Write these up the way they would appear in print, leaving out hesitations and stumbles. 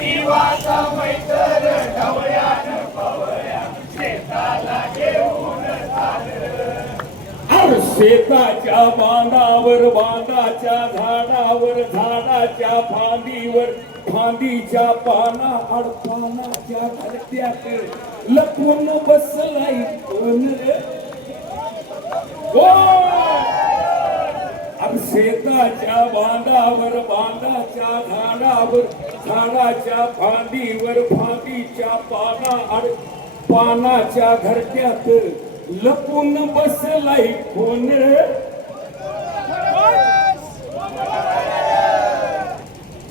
जीवाचा मैत्र ढवळ्यानं पवळ्या शेताला घेऊन चाल शेताच्या बांधावर बांधाच्या झाडावर झाडाच्या फांदीवर फांदीच्या पाना पानाच्या घरट्यात लपून बसलाय कोण रे शेताच्या बांधावर बांधाच्या झाडावर झाडाच्या फांदीवर फांदीच्या पानाच्या घरट्यात लपून बसलाय कोण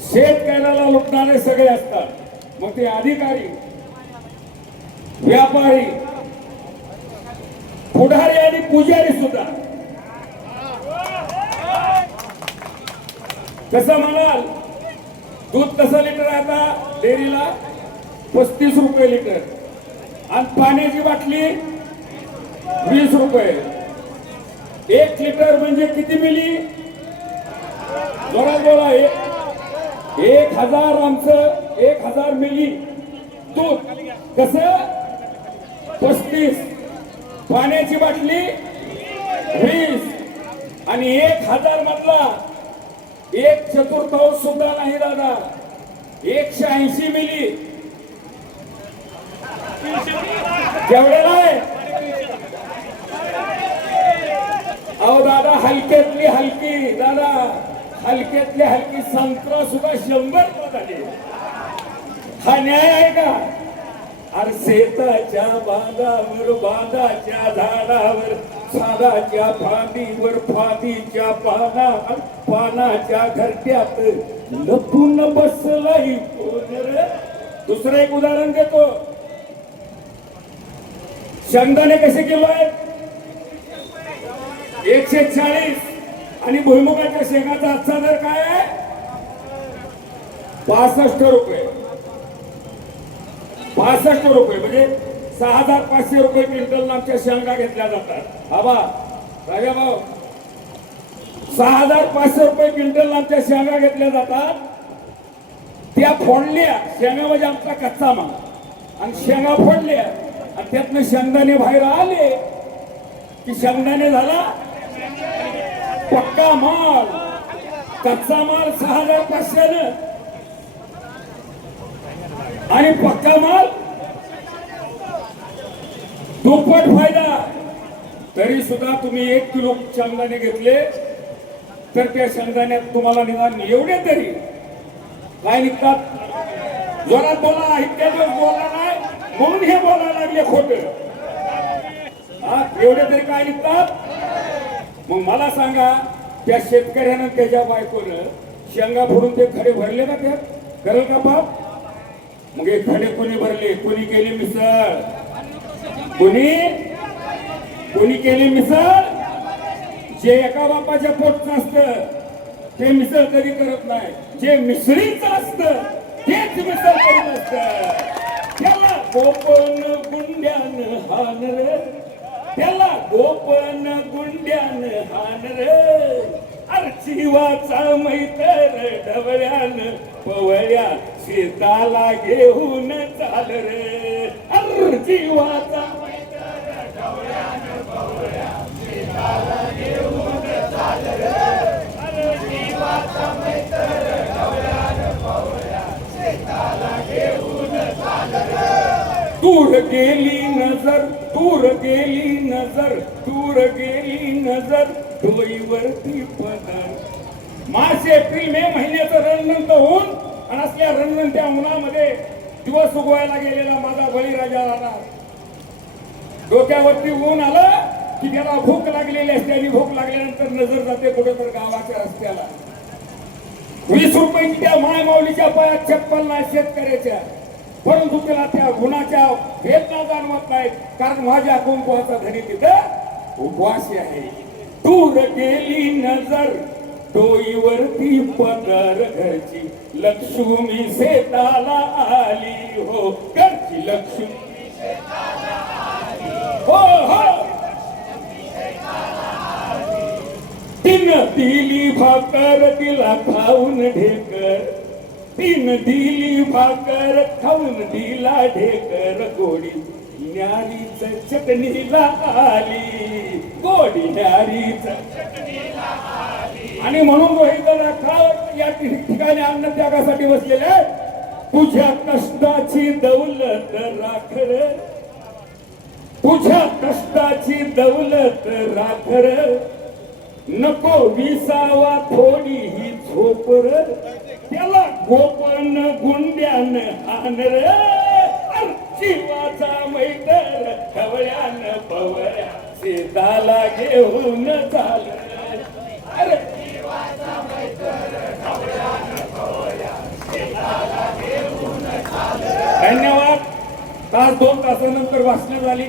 शेतकऱ्याला लुटणारे सगळे असतात मग ते अधिकारी व्यापारी पुढारी आणि पुजारी सुद्धा कसं म्हणाल दूध कसं लिटर आहे आता डेअरीला 35 रुपये लिटर आणि पाण्याची बाटली 20 रुपये 1 लिटर म्हणजे किती मिली जोरात बोला 1000 आमचं 1000 मिली दूध कसं 35 पाण्याची बाटली 20 आणि 1000 मधला 1/4 सुद्धा नाही दादा 180 मिली केवढ्याला आहे अहो दादा हलक्यातली हलकी दादा हलक्यातली हलकी संत्रा सुद्धा 100 झाली हा न्याय आहे का अरे शेताच्या बांधावर बांधाच्या झाडावर झाडाच्या फांदीवर फांदीच्या पानाच्या घरट्यात लपून बसलाय कोण रे दुसरं एक उदाहरण देतो शेंगदाणे कसे किलो आहेत 140 आणि भुईमुगाच्या शेंगाचा आजचा दर काय आहे 65 रुपये 65 रुपये म्हणजे 6500 रुपये क्विंटल आमच्या शेंगा घेतल्या जातात आबा राजा भाऊ 6500 रुपये क्विंटल आमच्या शेंगा घेतल्या जातात त्या फोडल्या शेंगा म्हणजे आमचा कच्चा माल आणि शेंगा फोडल्या आणि त्यातनं शेंगदाणे बाहेर आले की शेंगदाणे झाला पक्का माल कच्चा माल 6500 आणि पक्का माल दुप्पट फायदा तरी सुद्धा तुम्ही 1 किलो शेंगदाणे घेतले तर त्या शेंगदाण्यात तुम्हाला निदान एवढे तरी काय निघतात जोरात बोला इतक्या दिवस बोला नाही म्हणून हे बोलायला लागले खोट एवढे तरी काय निघतात मग मला सांगा त्या शेतकऱ्यानं त्याच्या बायकोनं शेंगा फोडून ते खडे भरले ना त्यात करेल का बाप मग हे खडे कोणी भरले कोणी केली मिसळ कोणी केली मिसळ जे एका बापाच्या पोटचं असतं ते मिसळ कधी करत नाही जे मिसळीचं असतं तेच मिसळ करीत असतं त्याला गोपन गुंड्यान हान रे त्याला गोपन गुंड्यान हान रे अर्चिवाचा मैत्र ढवळ्यान पवळ्या शेताला घेऊन चाल रे अर्चिवाचा मैत्र ढवळ्यान पवळ्या शेताला घेऊन चाल रे अर्चिवाचा मैत्र ढवळ्यान पवळ्या शेताला घेऊन चाल रे दूर गेली नजर दूर गेली नजर दूर गेली नजर डोईवरती पदर मार्च एप्रिल मे महिन्याचं रणनंत होऊन आणि असल्या रणनंत्या उन्हामध्ये दिवस उगवायला गेलेला माझा बळीराजा आला डोक्यावरती ऊन आलं की त्याला भूक लागलेली असते आणि भूक लागल्यानंतर नजर जाते कुठे तर गावाच्या रस्त्याला 20 रुपयाची त्या मायमाऊलीच्या पायात चप्पल नाही शेतकऱ्याच्या परंतु त्याला त्या गुणाच्या वेदना जाणवत नाहीत कारण माझ्या कुंकवाचा धनी तिथं उपवासी आहे दूर गेली नजर डोईवरती पदर घरची लक्ष्मी शेताला आली हो घरची लक्ष्मी हो हो तिनं दिली भाकर तिला खाऊन ढेकर तीन दिली भाकर खाऊन दिला ढेकर गोडी न्यारीच चटणीला आली गोडी न्यारीच आणि म्हणून रोहित राठोड या ठिकाणी अन्न त्यागासाठी बसलेले आहेत. तुझ्या कष्टाची दौलत राखर तुझ्या कष्टाची दौलत राखर नको विसावा थोडी ही झोपर त्याला गोपन गुंड्यान हानर शिवाचा मैतर खवळ्यान पवळ्या शेताला घेऊन चाल अरे धन्यवाद. तास 2 तासानंतर भाषण झाली.